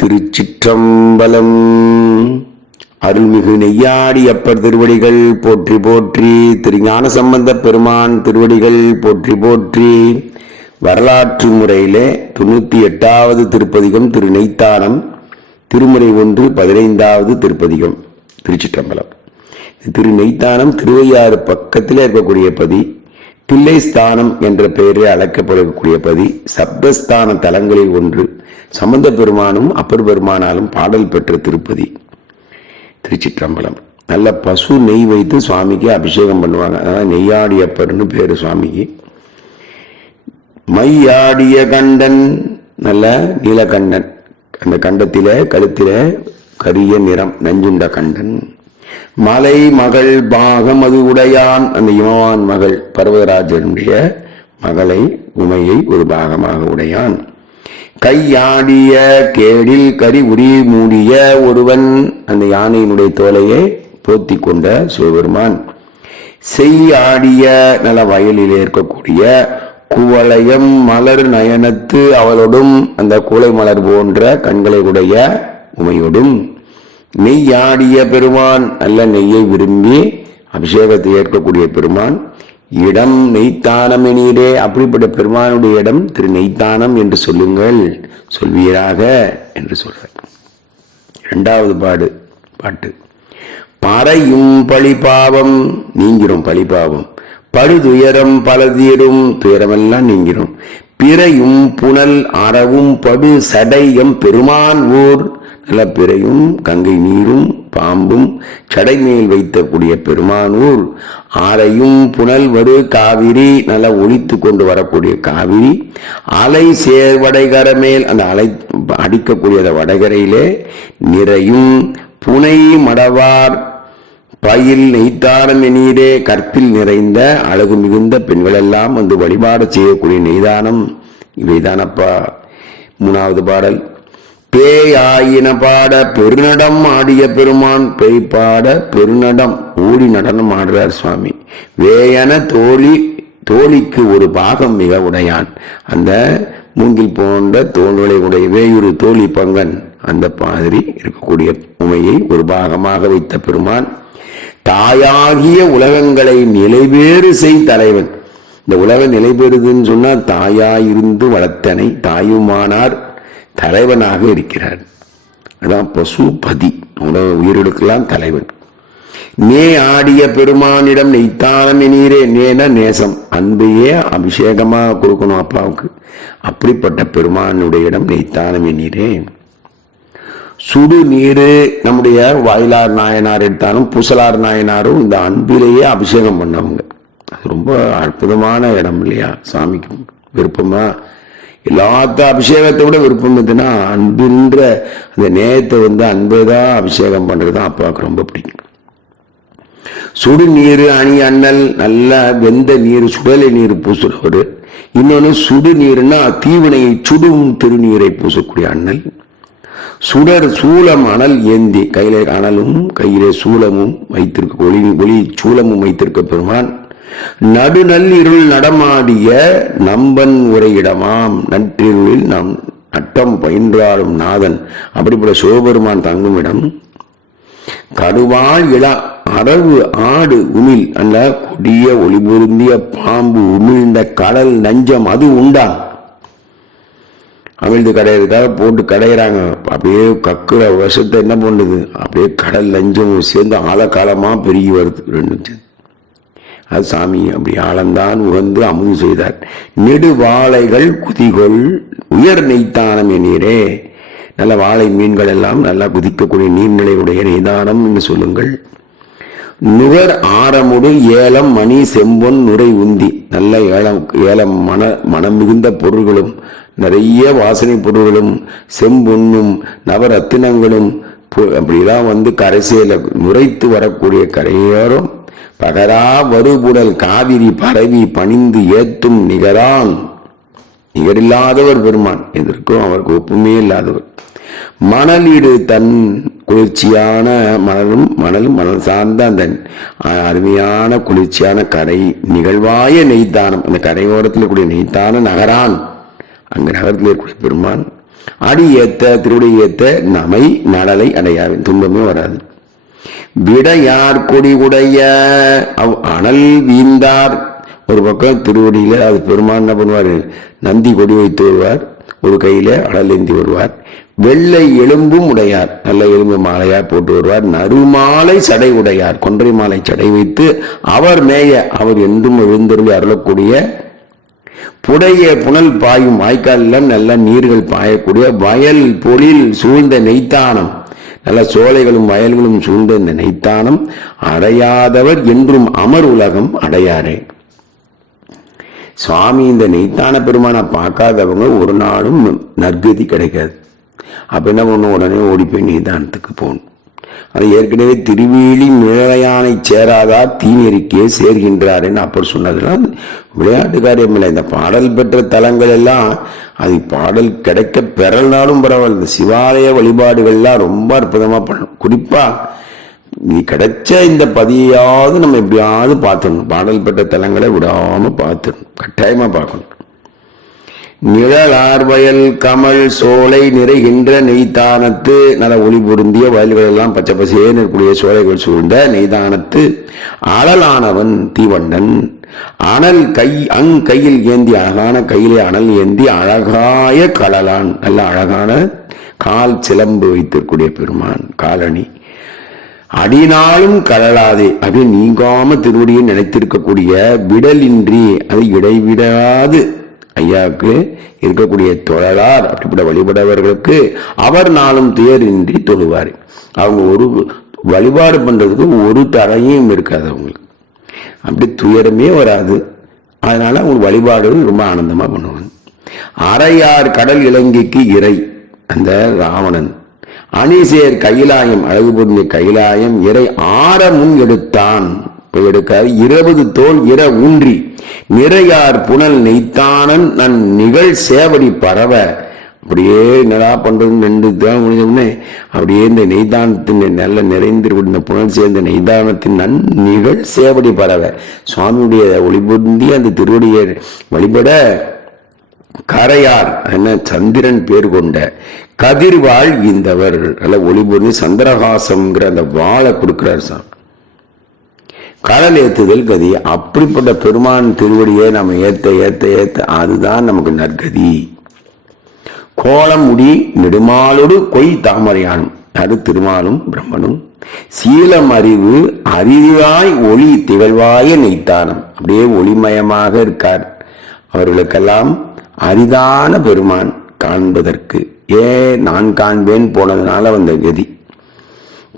திருச்சிற்றம்பலம். அருள்மிகு நெய்யாடி அப்பர் திருவடிகள் போற்றி போற்றி திருஞான சம்பந்த பெருமான் திருவடிகள் போற்றி போற்றி வரலாற்று முறையிலே தொண்ணூற்றி எட்டாவது திருப்பதிகம் திரு நெய்த்தானம் திருமுறை ஒன்று பதினைந்தாவது திருப்பதிகம் திருச்சிற்றம்பலம். திரு நெய்த்தானம் திருவையாறு பக்கத்தில் இருக்கக்கூடிய பதி பிள்ளை ஸ்தானம் என்ற பெயரில் அழைக்கப்படக்கூடிய பதி சப்தஸ்தான தலங்களில் ஒன்று சம்பந்த பெருமானும் அப்பர் பெருமானாலும் பாடல் பெற்ற திருப்பதி திருச்சிற்றம்பலம். நல்ல பசு நெய் வைத்து சுவாமிக்கு அபிஷேகம் பண்ணுவாங்க. அதான் நெய்யாடியப்பர்னு பேரு சுவாமிக்கு. மையாடிய கண்டன் நல்ல நீலகண்டன் அந்த கண்டத்தில கழுத்தில கரிய நிறம் நஞ்சுண்ட கண்டன். மலை மகள் பாகம் அது உடையான் அந்த இமவான் மகள் பர்வதராஜனுடைய மகளை உமையை ஒரு பாகமாக உடையான். கையாடிய கேடில் கரி உரி மூடிய ஒருவன் அந்த யானையினுடைய தோலையை போத்தி கொண்ட சிவபெருமான். செய்யாடிய நல வயலில் இருக்கக்கூடிய குவளையம் மலர் நயனத்து அவளோடும் அந்த கூலை மலர் போன்ற கண்களை உடைய உமையோடும் நெய்யாடிய பெருமான் நல்ல நெய்யை விரும்பி அபிஷேகத்தை ஏற்கக்கூடிய பெருமான் இடம் நெய்த்தானம் எனீரே அப்படிப்பட்ட பெருமானுடைய இடம் திரு நெய்த்தானம் என்று சொல்லுங்கள். சொல்வீராக என்று சொல்றார். இரண்டாவது பாடு பாட்டு. பறையும் பழிபாவம் நீங்கிரும் பழிபாவம். படுதுயரம் பல தீரும் துயரமெல்லாம் நீங்கிரும். பிறையும் புனல் அறவும் படு சடையம் பெருமான் ஊர் நல்ல பிறையும் கங்கை நீரும் பாம்பும் சடைமேல் வைத்தக்கூடிய பெருமானூர் ஆரையும் புனல் வரு காவிரி நல்ல ஒழித்து கொண்டு வரக்கூடிய காவிரி அலை சேர் வடைகர மேல் அந்த அலை அடிக்கக்கூடிய அந்த வடகரையிலே நிறையும் புனை மடவார் பயில் நெய்தாரம் எண்ணீரே கற்பில் நிறைந்த அழகு மிகுந்த பெண்களெல்லாம் வந்து வழிபாடு செய்யக்கூடிய நெய்தானம். இவைதானப்பா மூணாவது பாடல். பேயாயின பாட பெருநடம் ஆடிய பெருமான் பேய் பாட பெருநடம் ஓடி நடனம் ஆடுறார் சுவாமி. வேயன தோழி தோழிக்கு ஒரு பாகம் மிக உடையான். அந்த மூங்கில் போன்ற தோள்களை உடைய வேயுறு தோழி பங்கன் அந்த மாதிரி இருக்கக்கூடிய உமையை ஒரு பாகமாக வைத்த பெருமான். தாயாகிய உலகங்களை நிலைவேறு செய் தலைவன். இந்த உலகம் நிலைபெறுதுன்னு சொன்னா தாயாயிருந்து வளர்த்தனை தாயுமானார் தலைவனாக இருக்கிறார். அதான் பசுபதி. உலக உயிரிடுக்கெல்லாம் தலைவன். நே ஆடிய பெருமானிடம் நெய்த்தாலம் நீரே நேன நேசம். அன்பையே அபிஷேகமா கொடுக்கணும் அப்பாவுக்கு. அப்படிப்பட்ட பெருமானுடைய இடம் நெய்த்தாலம் நீரே சுடு நீரு நம்முடைய வாயிலார் நாயனார் எடுத்தாலும் பூசலார் நாயனாரும் இந்த அன்பிலேயே அபிஷேகம் பண்ணவங்க. அது ரொம்ப அற்புதமான இடம் இல்லையா? சாமிக்கு விருப்பமா எல்லாத்த அபிஷேகத்தை விட விருப்பம் எதுனா அன்புன்ற அந்த நேயத்தை வந்து அன்பை தான் அபிஷேகம் பண்றது தான் அப்பாவுக்கு ரொம்ப பிடிக்கும். சுடு நீர் அணி அண்ணல் நல்ல வெந்த நீர் சுடலை நீர் பூசுறவர். இன்னொன்று சுடு நீர்னா தீவினையை சுடும் திருநீரை பூசக்கூடிய அண்ணல். சுடர் சூலம் அனல் ஏந்தி கையில அனலும் கையிலே சூலமும் வைத்திருக்க ஒளி ஒளி சூலமும் வைத்திருக்க பெருமான். நடுநல் இருள் நடமாடிய நம்பன் உரையிடமாம் நற்றிருளில் நாம் நட்டம் பயின்றாடும் நாதன். அப்படிப்பட்ட சிவபெருமான் தங்கும் இடம் கடுவாள் இளா அரவு ஆடு உமிழ் அல்ல கொடிய ஒளி பொருந்திய பாம்பு உமிழ்ந்த கடல் நஞ்சம் அது உண்டா அமிழ்ந்து கடையிறதுக்காக போட்டு கடையிறாங்க. அப்படியே கக்குற விஷத்தை என்ன பண்ணுது? அப்படியே கடல் லஞ்சமும் சேர்ந்து ஆழக்காலமா பெருகி வருது. ரெண்டு அது சாமி அப்படி ஆழந்தான் உகந்து அமுது செய்தார். நெடுவாளைகள் குதிகொள் உயர் நெய்த்தானம் எண்ணீரே நல்ல வாழை மீன்கள் எல்லாம் நல்லா குதிக்கக்கூடிய நீர்நிலையுடைய நெய்தானம் என்று சொல்லுங்கள். நுகர் ஆரமுடு ஏலம் மணி செம்பொன் நுரை உந்தி. நல்ல ஏலம் ஏலம் மன மனம் மிகுந்த பொருள்களும் நிறைய வாசனை பொருள்களும் செம்பொன்னும் நவரத்தினங்களும் அப்படிலாம் வந்து கரைசேல நுரைத்து வரக்கூடிய கரையோரம் பகரா வருபுடல் காவிரி பரவி பணிந்து ஏத்தும் நிகரான். நிகரில்லாதவர் பெருமான் எதற்கும் அவருக்கு ஒப்புமே இல்லாதவர். மணலீடு தன் குளிர்ச்சியான மணலும் மணலும் மணல் சார்ந்த அந்த அருமையான குளிர்ச்சியான கரை நிகழ்வாய நெய்த்தானம் அந்த கரையோரத்தில் கூடிய நெய்த்தான நகரான். அங்கு நகரத்தில் இருக்கக்கூடிய பெருமான் அடி ஏத்த திருவடி ஏத்த நமை நடலை அடையாது துன்பமே வராது. விடையார் கொடி உடைய அவ் அனல் வீந்தார் ஒரு பக்கம் திருவடியில அது பெருமான் என்ன பண்ணுவார்? நந்தி கொடி வைத்து வருவார். ஒரு கையில அனல் ஏந்தி வருவார். வெள்ளை எலும்பும் உடையார். நல்ல எலும்பு மாலையார் போட்டு வருவார். நறுமாலை சடை உடையார். கொன்றை மாலை சடை வைத்து அவர் மேய அவர் என்றும் எழுந்தருளி அருளக்கூடிய புடைய புனல் பாயும் வாய்க்காலில் நல்ல நீர்கள் பாயக்கூடிய வயல் பொழில் சூழ்ந்த நெய்த்தானம். நல்ல சோலைகளும் வயல்களும் சூழ்ந்த இந்த நெய்த்தானம் அடையாதவர் என்றும் அமர் உலகம் அடையாரே. சுவாமி இந்த நெய்த்தான பெருமானை பார்க்காதவங்க ஒரு நாளும் நற்கதி கிடைக்காது. அப்ப என்ன பண்ணும்? உடனே ஓடி போய் நெய்தானத்துக்கு போகணும். அது ஏற்கனவே திருவேலி நிழலையானை சேராதா தீநெருக்கியே சேர்கின்றாருன்னு அப்பர் சொன்னதுலாம் விளையாட்டு காரியம் இல்லை. இந்த பாடல் பெற்ற தலங்கள் எல்லாம் அது பாடல் கிடைக்க பெறலனாலும் பரவாயில்ல. இந்த சிவாலய வழிபாடுகள்லாம் ரொம்ப அற்புதமா பண்ணும். குறிப்பா இது கிடைச்ச இந்த பதியாவது நம்ம எப்படியாவது பார்த்துடணும். பாடல் பெற்ற தலங்களை விடாம பார்த்துடணும். கட்டாயமா பார்க்கணும். நிழலார்வயல் கமல் சோலை நிறைகின்ற நெய்தானத்து நல்ல ஒளி பொருந்திய வயல்கள் எல்லாம் பச்சை பசேன்னு நிற்கக்கூடிய சோலைகள் சூழ்ந்த நெய்தானத்து. அழலானவன் தீவண்ணன் அனல் கை அங் கையில் ஏந்தி அழகான கையிலே அனல் ஏந்தி அழகாய கடலான் நல்ல அழகான கால் சிலம்பு வைத்திருக்கூடிய பெருமான் காலணி. அடினாலும் கழலாதே அப்படின்னு நீங்காம திருவடியை நினைத்திருக்கக்கூடிய விடலின்றி அது இடைவிடாது. ஐயாவுக்கு இருக்கக்கூடிய தொழலார் அப்படிப்பட்ட வழிபடவர்களுக்கு அவர் நாளும் துயரின்றி தொழுவார். அவங்க ஒரு வழிபாடு பண்ணுறதுக்கு ஒரு தரையும் இருக்காது அவங்களுக்கு. அப்படி துயரமே வராது. அதனால அவங்க வழிபாடு ரொம்ப ஆனந்தமாக பண்ணுவாங்க. அரையார் கடல் இலங்கைக்கு இறை அந்த ராவணன். அணிசேர் கைலாயம் அழகு பொருந்திய கைலாயம் இறை ஆற முன் எடுத்தான். எடுக்காது இருபது தோல் இர ஊன்றி. நிறையார் புனல் நெய்த்தானன் நன் நிகழ் சேவடி பரவ. அப்படியே என்னடா பண்றதுன்னு ரெண்டு தான் முடிஞ்சோடனே அப்படியே இந்த நெய்தானத்தின் நல்ல நிறைந்திருக்கின்ற புனல் சேர்ந்த நெய்தானத்தின் நன் நிகழ் சேவடி பரவ. சுவாமியுடைய ஒளிபொருந்தி அந்த திருவடியை வழிபட கரையார் என்ன சந்திரன் பேர் கொண்ட கதிர்வாள் இந்தவர் அல்ல ஒளிபொருந்தி சந்திரகாசம்ங்கிற அந்த வாழை கொடுக்கிறார் சாமி. கடல் ஏத்துதல் கதி அப்படிப்பட்ட பெருமான் திருவடியை நம்ம ஏத்த ஏத்த ஏத்த அதுதான் நமக்கு நற்கதி. கோலம் முடி நெடுமாலோடு கொய் தாமரையானும். அது திருமாலும் பிரம்மனும். சீலம் அறிவு அறிவாய் ஒளி திகழ்வாய நெய்த்தானம். அப்படியே ஒளிமயமாக இருக்கார். அவர்களுக்கெல்லாம் அரிதான பெருமான் காண்பதற்கு. ஏ நான் காண்பேன் போனதுனால வந்த கதி.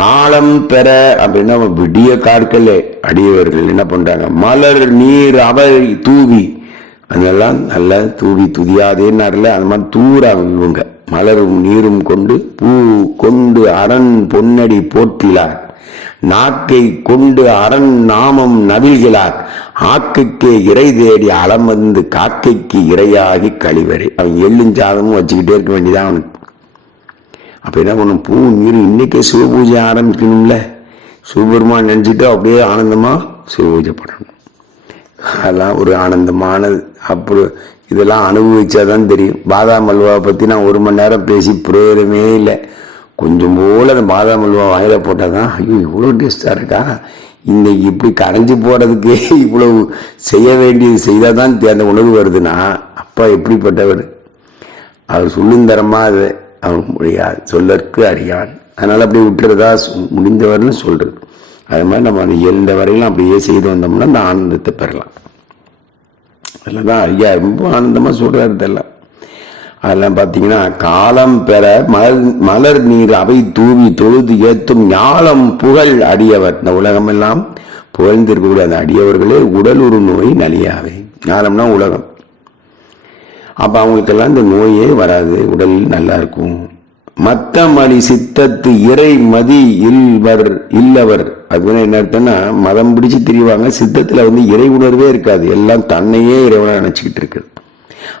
காலம் பெற அப்படின்னா விடிய காற்களே. அடியவர்கள் என்ன பண்றாங்க? மலர் நீர் அவை தூவி. அதெல்லாம் நல்லா தூவி துதியாதேன்னார்ல அந்த மாதிரி தூராங்க இவங்க. மலரும் நீரும் கொண்டு பூ கொண்டு அரண் பொன்னடி போற்றிலார். நாக்கை கொண்டு அரண் நாமம் நவிழ்கிறார். ஆக்குக்கே இறை தேடி அலமந்து காக்கைக்கு இரையாகி கழிவறை அவன் எள்ளுஞ்சாதமும் வச்சுக்கிட்டே இருக்க வேண்டியதான் அவனுக்கு. அப்போ என்ன பண்ணும்? பூ நீர் இன்றைக்கே சிவபூஜை ஆரம்பிக்கணும்ல. சிவபெருமான் நினச்சிட்டு அப்படியே ஆனந்தமாக சிவபூஜை பண்ணணும். அதெல்லாம் ஒரு ஆனந்தமானது. அப்படி இதெல்லாம் அனுபவிச்சாதான் தெரியும். பாதாம் அல்வாவை பற்றி நான் ஒரு மணி நேரம் பேசி பிரயோஜனமே இல்லை. கொஞ்சம் போல் அந்த பாதாம் அல்வா வாயில் போட்டால் தான் ஐயோ இவ்வளோ டேஸ்ட்டாக இருக்கா? இன்னைக்கு இப்படி கரைஞ்சி போறதுக்கே இவ்வளவு செய்ய வேண்டியது செய்தால் தான் அந்த உணவு வருதுன்னா அப்பா எப்படிப்பட்டவர்? அவர் சொல்லும் தரமாக அது. அவன் முடியாது சொல்லற்கு அறியான். அதனால அப்படி விட்டுறதா சொ- முடிந்தவர்னு சொல்றது. அது மாதிரி நம்ம அந்த எழுந்த வரையிலும் அப்படியே செய்து வந்தோம்னா அந்த ஆனந்தத்தை பெறலாம். அதில் ஐயா ரொம்ப ஆனந்தமா சொல்றாரு இதெல்லாம். அதெல்லாம் பார்த்தீங்கன்னா காலம் பெற மலர் மலர் நீர் அவை தூவி தொழுது ஏத்தும் ஞாலம் புகழ் அடியவர். இந்த உலகமெல்லாம் புகழ்ந்திருக்கக்கூடிய அந்த அடியவர்களே உடல் ஒரு நோய் நலியாவே. ஞானம்னா உலகம். அப்ப அவங்களுக்கெல்லாம் இந்த நோயே வராது உடல் நல்லா இருக்கும். மத்தமணி சித்தத்து இறை மதி இல்வர் இல்லவர். அதுன்னு என்ன அர்த்தம்னா மதம் பிடிச்சு திரிவாங்க சித்தத்துல வந்து இறை உணர்வே இருக்காது. எல்லாம் தன்னையே இறைவனாக நினச்சிக்கிட்டு இருக்குது.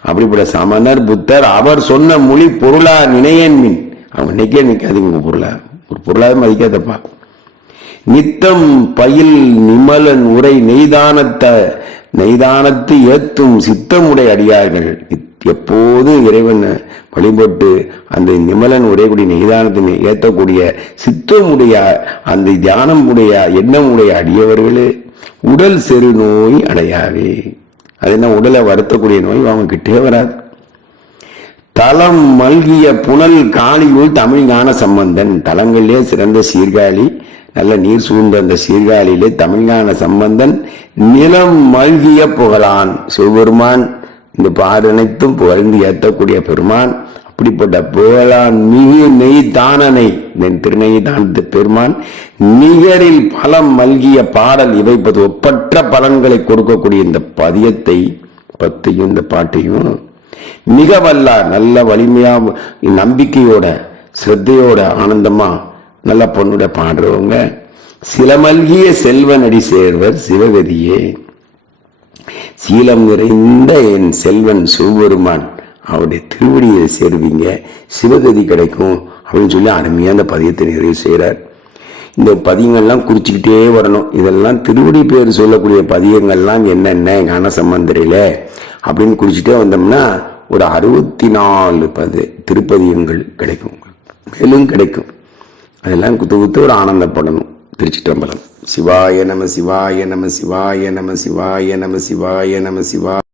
அப்படிப்பட்ட சமணர் புத்தர் அவர் சொன்ன மொழி பொருளா நினையன் மின். அவன் நினைக்கே நிற்காது உங்க பொருளா. ஒரு பொருளாவே மதிக்காதப்பா. நித்தம் பயில் நிமலன் உரை நெய்தானத்த நெய்தானத்து ஏத்தும் சித்தமுடைய அடியார்கள். எப்போதும் இறைவனை வழிபட்டு அந்த நிமலன் உரையக்கூடிய நிதானத்தினை ஏற்றக்கூடிய சித்தமுடைய அந்த தியானம் எண்ணமுடைய அடியவர்களே உடல் செரு நோய் அடையாவே அது என்ன உடலை வருத்தக்கூடிய நோய் அவங்க கிட்டே வராது. தலம் மல்கிய புனல் காளியுள் தமிழ் ஞான சம்பந்தன். தலங்களிலே சிறந்த சீர்காழி நல்ல நீர் சூழ்ந்த அந்த சீர்காழியிலே தமிழ்ஞான சம்பந்தன். நிலம் மல்கிய புகழான் சிவபெருமான். இந்த பாடனைத்தும் புகழ்ந்து ஏற்றக்கூடிய பெருமான் அப்படிப்பட்ட புகழான் மிகு நெய் தானனை என் திருநெய் தானத்து பெருமான் நிகரில் பலம் மல்கிய பாடல் இவைப்பது ஒப்பற்ற பலன்களை கொடுக்கக்கூடிய இந்த பதியத்தை பத்தையும் இந்த பாட்டையும் மிக வல்லார் நல்ல வலிமையா நம்பிக்கையோட சிரத்தையோட ஆனந்தமா நல்ல பொண்ணுட பாடுறவங்க சிலமல்கிய செல்வனடி சேர்வர் சிவகதியே. சீலம் நிறைந்த என் செல்வன் சிவபெருமான் அவருடைய திருவடியை சேருவீங்க சிவகதி கிடைக்கும் அப்படின்னு சொல்லி அருமையா அந்த பதியத்தை நிறைவு செய்கிறார் இந்த பதியங்கள்லாம் குறிச்சுக்கிட்டே வரணும். இதெல்லாம் திருவடி பேர் சொல்லக்கூடிய பதியங்கள்லாம் என்னென்ன ஞான சம்பந்தரையில அப்படின்னு குறிச்சிட்டே வந்தோம்னா ஒரு அறுபத்தி நாலு பது திருப்பதியங்கள் கிடைக்கும். மேலும் கிடைக்கும். அதெல்லாம் குத்து குத்து ஒரு ஆனந்தப்படணும். திருச்சிட்டம்பலம் சிவாய நம சிவாய நம சிவாய நம சிவாய நம சிவாய நம சிவாய